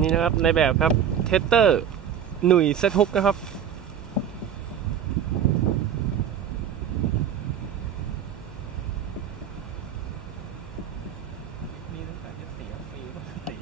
นี่นะครับในแบบครับเทสเตอร์หนุ่ยเซตฮุกนะครับ มีตั้งแต่จะสีปีก็สี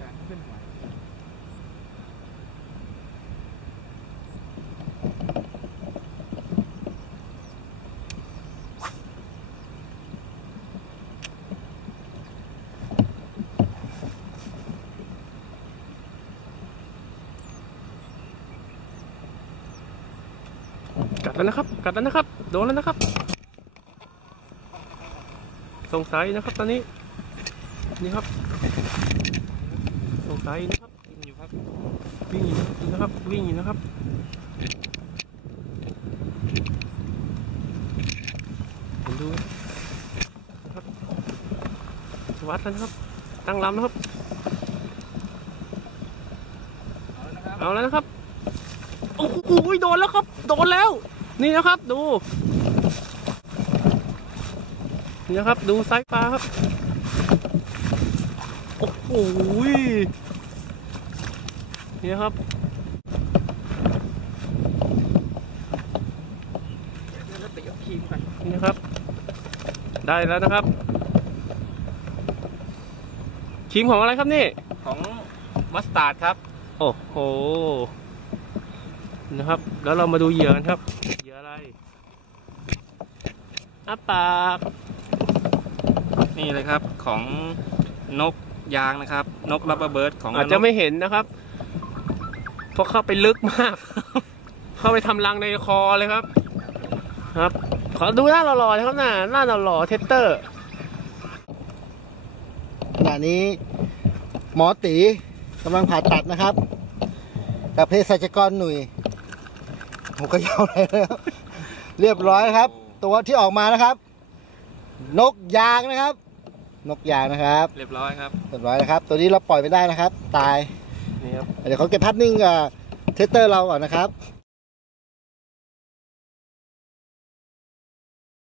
การเคลื่อนไหว กัดแล้วนะครับ กัดแล้วนะครับ โดนแล้วนะครับ สงสัยนะครับตอนนี้ นี่ครับ สงสัยนะครับกินอยู่ครับ วิ่งอยู่นะครับ วิ่งอยู่นะครับ ผมดูนะครับ วัดแล้วนะครับ ตั้งลำนะครับ เอาแล้วนะครับ โอ้โหโดนแล้วครับ โดนแล้ว นี่นะครับดู นี่นะครับดูไซส์ปลาครับ โอ้โหนี่นะครับเดี๋ยวเราไปยกครีมกันนี่นะครับ ได้แล้วนะครับครีมของอะไรครับนี่ ของมัสตาร์ดครับ โอ้โห นะครับ แล้วเรามาดูเหยื่อกันครับเหยื่ออะไรอ้าปากนี่เลยครับของนกยางนะครับ นกรับเบิร์ดของอาจจะไม่เห็นนะครับเพราะเข้าไปลึกมาก เข้าไปทำรังในคอเลยครับ ครับ ขอดูหน้าหล่อๆนะครับหน้าหน้าหล่อๆเทสเตอร์ขณะนี้หมอตีกำลังผ่าตัดนะครับ กับเภสัชกรหนุ่ย ผมก็ยาวเลยนะครับเรียบร้อยนะครับ ตัวที่ออกมานะครับ นกยางนะครับ นกยางนะครับ เรียบร้อยครับเรียบร้อยนะครับ ตัวนี้เราปล่อยไม่ได้นะครับ ตายนี่ครับเดี๋ยวเขาเก็บภาพนิ่งกับเทสเตอร์เราก่อนนะครับ